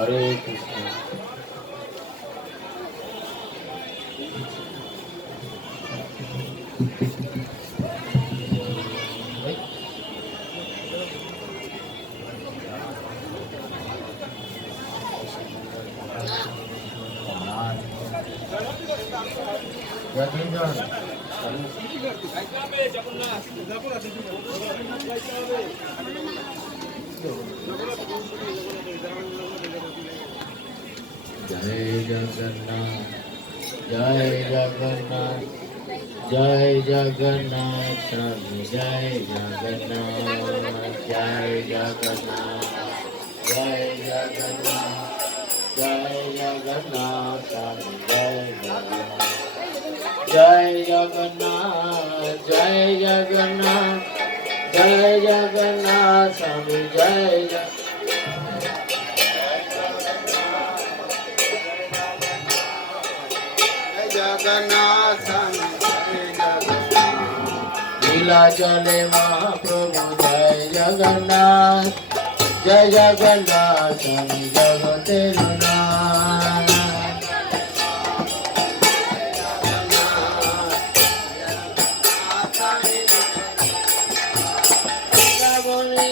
हरे कृष्ण जय जगन्नाथ जय जगन्नाथ जय जगन्नाथ स्वामी जय जगन्नाथ जय जगन्नाथ जय जगन्नाथ जय जगन्नाथ स्वामी जय जगन्नाथ जय जगन्नाथ जय जगन्नाथ जय जगन्नाथ स्वामी जय जगन्नाथ लीला चले महाप्रभु जय जगन्नाथ जय जगन्नाथ स्वामी जगते नाथ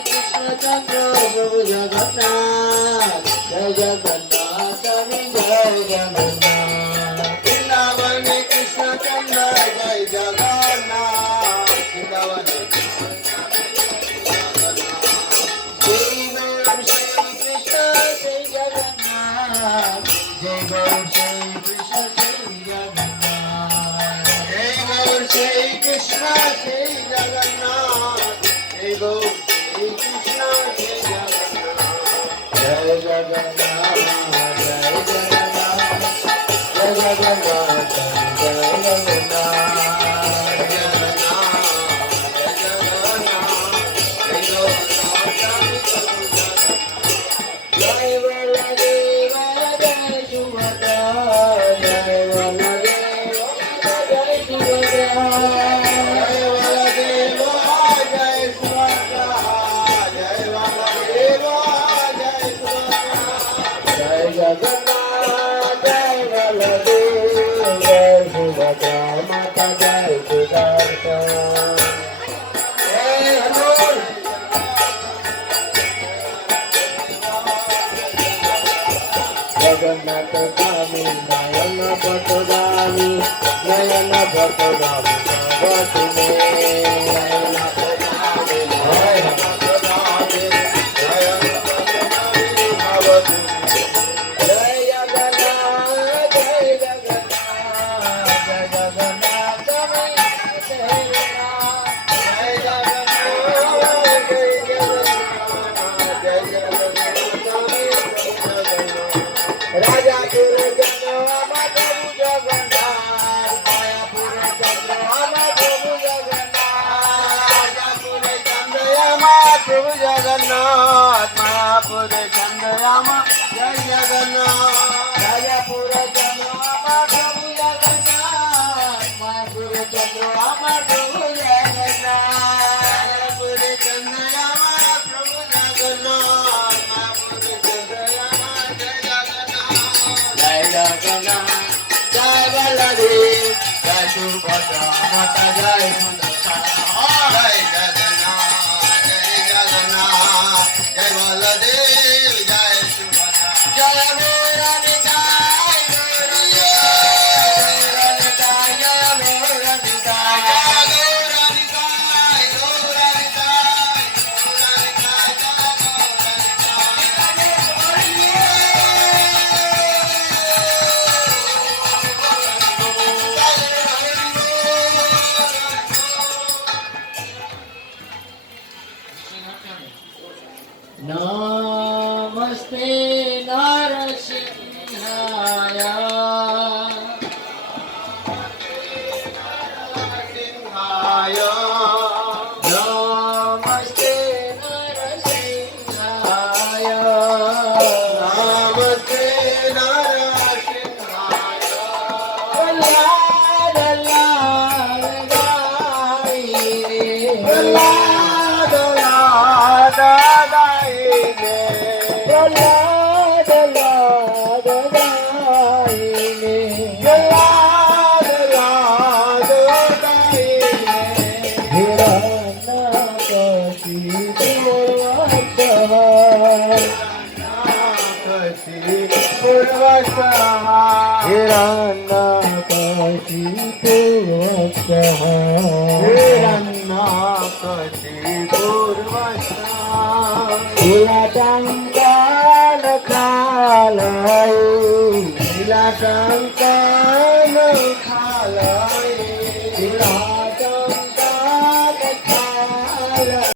कृष्ण चंद्र प्रभु जगन्नाथ जय जगन्नाथ स्वामी जय जगन्नाथ कृष्ण चंद्र जय जगन्नाथ जय गौर श्री कृष्ण श्री जगन्नाथ जय गौर श्री कृष्ण श्री जगन्नाथ जय गौर श्री कृष्ण श्री जगन्नाथ जय जगन्नाथ जय जगन्नाथ जय जगन्नाथ जय जगन्नाथ जय बलदेव जय सुभद्रा जय बलदेव जय सुभद्रा जय जगन्नाथ जय बलदेव जय सुभद्रा माता जय सुदर्शन जय हनुमान जगन्नाथ स्वामी नयन पटगामी नयन पटगामी भगवती नयन पटगामी नयन पटगामी नयन पटगामी भगवती जय जगन्नाथ जय जगन्नाथ जय जगन्नाथ स्वामी जय जगन्नाथ जय जगन्नाथ जय जगन्नाथ जय जगन्नाथ स्वामी जय जगन्नाथ राजा पुर चंद्रमा प्रभु जगन्नाथ मायापुर चंद्रमा प्रभु जगन्नाथ राजापुर चंद्रमा प्रभु जगन्नाथ मायापुर चंद्रमा जय जगन्नाथ राजापुर चंद्रमा प्रभु जगन्नाथ मायापुर चंद्रमा प्रभु जगन्नाथ राजापुर चंद्रमा प्रभु जगन्नाथ मायापुर चंद्रमा जय जगन्नाथ जय जगन्नाथ जय बलदेव जय सुभद्रा माता जय सुदर्शन जय जगन्नाथ जय जगन्नाथ जय बलदेव जय सुभद्रा जय मेरा निताय मेरा निताय जय मेरा निताय नमस्ते नरसिंहाय नमस्ते नरसिंहाय प्रल्हाद लाल गाई रे प्रल्हाद कशी पूर्वसहा हिरांना कशी पूर्वसहा हिरण्या कशी पूर्वसहा तिला टंकान खालाय तिला कंकण खालाय तिला